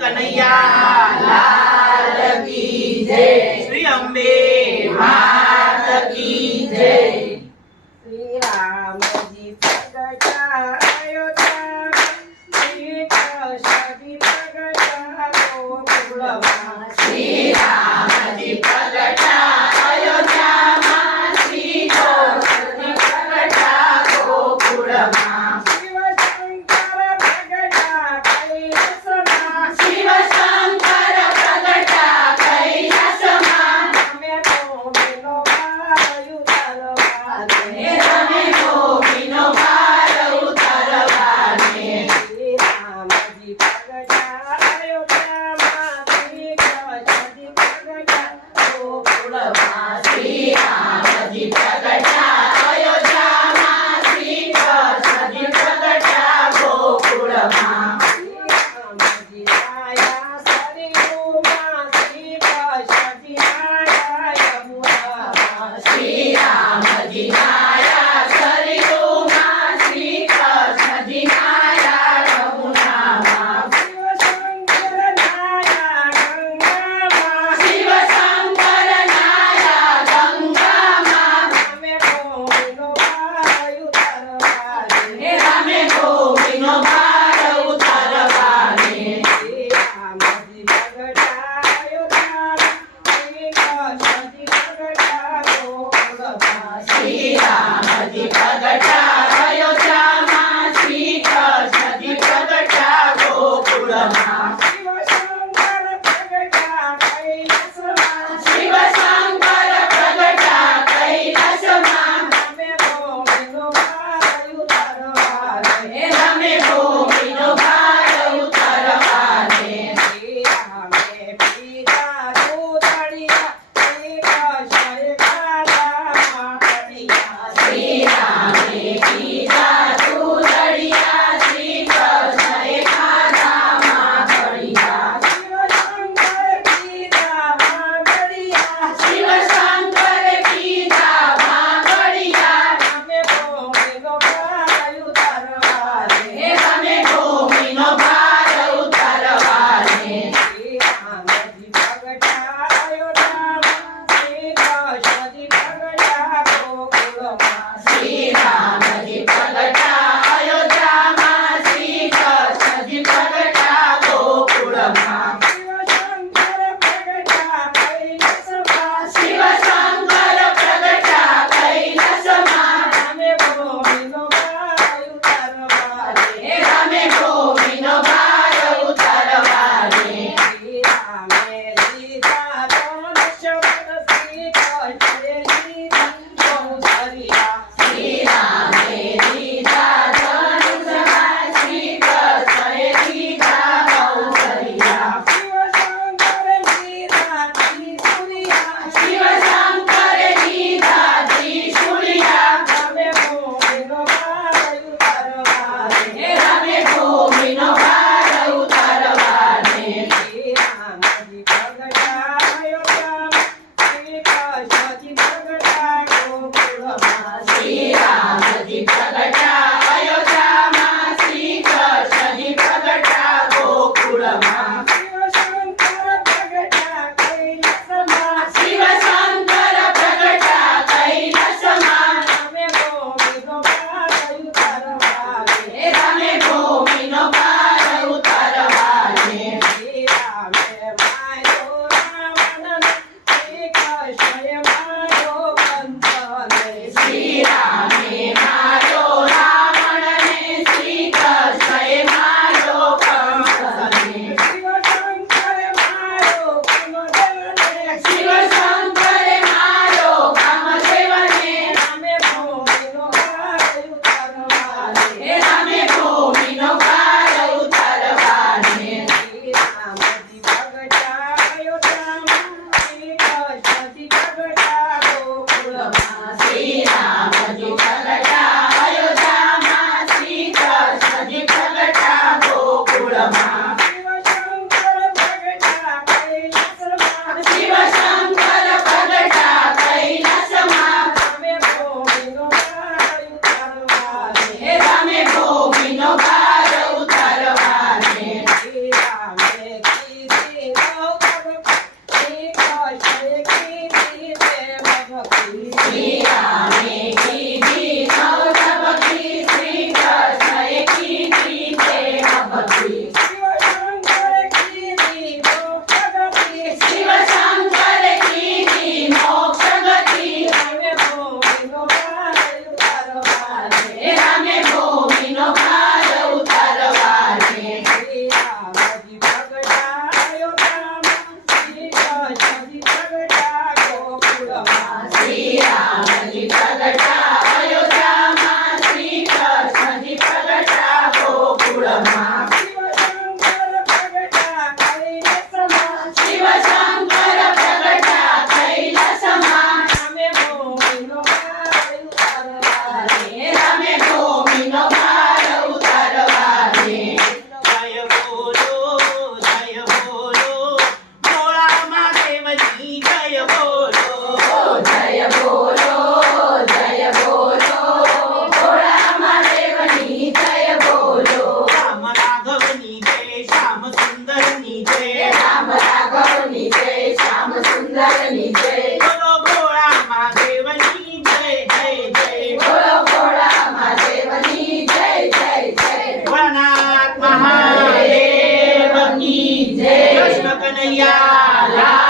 કનૈયા લાલ કી જય શ્રી અંબે માત કી જય શ્રી રામજી પ્રગટા અયોધ્યામાં શ્રી કૃષ્ણજી પ્રગટા ગોકુળમાં શ્રી રામજી પ્રગટા અયોધ્યામાં શ્રી કૃષ્ણજી પ્રગટા ગોકુળમાં શિવશંકર પ્રગટા કૈલાસમાં શિવ શંકર પ્રગટા કૈલાસમાં અમે તો બેનો ભાર ઉતારવાને તમે ગોપીનો ભાર ઉતારવાને શ્રી રામજી પ્રગટા અયોધ્યામાં શ્રી કૃષ્ણજી પ્રગટા ગોકુળમાં શ્રી રામજી પ્રગટા અયોધ્યામાં શ્રી કૃષ્ણજી પ્રગટા ગોકુળમાં રામજી આયા સરયુમાં શ્રી કૃષ્ણજી આયા યમુનામાં શ્રી રામજી નાયા સરયુમાં શ્રી કૃષ્ણજી નાયા યમુનામાં શિવશંકર નાયા કીધી શ્રી કૃષ્ણે કીધી પ્રેમ ભક્તિ શ્રી રામે કીધી નવ ભક્તિ શ્રી કૃષ્ણએ કીધી પ્રેમ ભક્તિ શિવશંકર કીધી ભક્તિ શિવશંકર કીધી મોક્ષ ગતિ રામે ભૂમિનો ભાર ઉતારવાને હે રામે ભૂમિનો ભાર ઉતારવાને શ્રી રામજી પ્રગટા અયોધ્યામાં શ્રી કૃષ્ણજી પ્રગટા ગોકુળમાં શ્રી રામજી પ્રગટા અયોધ્યામાં શ્રી કૃષ્ણજી પ્રગટા ગોકુળમાં શિવશંકર પ્રગટા કૈલાસમાં શિવશંકર પ્રગટા કૈલાસમાં રામે ભૂમિનો ભાર ઉતારવાને હે રામે ભૂમિનો ભાર ઉતારવાને જય બોલો ભોળા મહાદેવની જય બોલો જય બોલો ભોળા મહાદેવની જય બોલો રામ રાઘવની જય શ્યામ સુંદરની હે જય રામ રાઘવની જય શ્યામ સુંદરની જય બોલો ભોળા મહાદેવની જય જય જય બોલો ભોળા મહાદેવની જય જય જય ભોળાનાથ મહાદેવની જય કૃષ્ણ કનૈયા લાલ